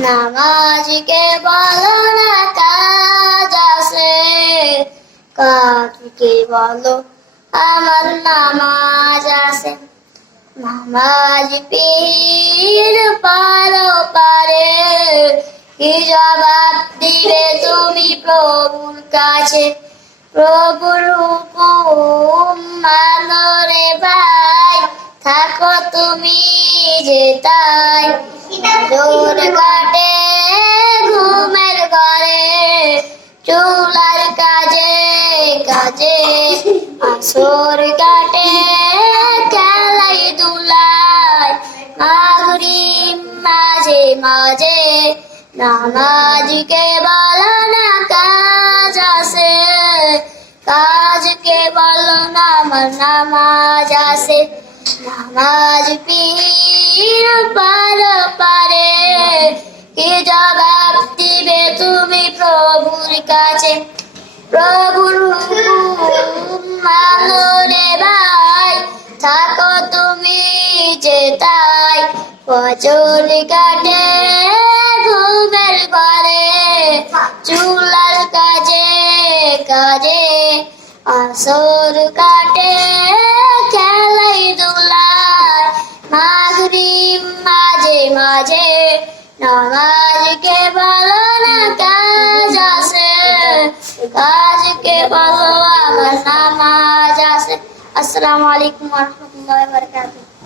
নামাজকে বলো না কাজ আছে। কাজকে বলো, আমার নামাজ আছে। নামাজ পীর পারো পারে। কি জবাব দিবে তুমি প্রভুর কাছে? প্রভুর হুকুম মানো রে ভাই, থাকো তুমি যে তাই। জোর কাটে, ঘুমের ঘরে, চুলার কাজে কাজে। আসর কাটে, খেলাই দুলাই মাগরিব মাঝে মাঝে। নামাজকে বলো না, কাজ আছে। কাজকে বলো না, নামাজ আছে। নামাজ পীর পার পারে কি জবাব দিবে তুমি প্রভুর কাছে। প্রভুর হুকুম মানো রে ভাই, থাকো তুমি যে তাই। বছর কাটে ঘুমের ঘরে চুলার কাজে কাজে, আসর কাটে মাগরিব মাঝে মাঝে নামাজকে বলো না কাজ আছে। কাজকে বলো আমার নামাজ আছে। আসসালামু আলাইকুম ওয়া রাহমাতুল্লাহি ওয়া বারাকাতুহু।